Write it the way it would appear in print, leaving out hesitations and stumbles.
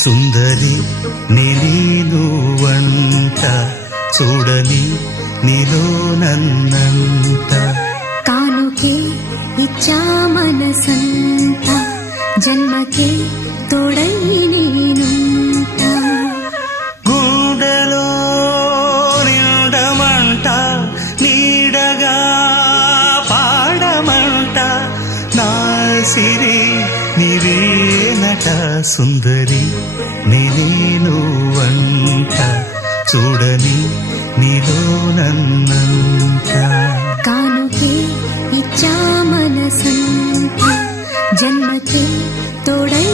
సుందరి నేను వంట చూడని నీలో నన్నంత కానుకే ఇచ్చా మనసంత జన్మకే తోడై నేనుంట గుండెలో నిండమంట నీడగా పాడమంట నా సిరి నీవేనట సుందరి నేను వంట చూడని నీలో నన్నంత కానుకే ఇచ్చా మనసంత జన్మకే తోడై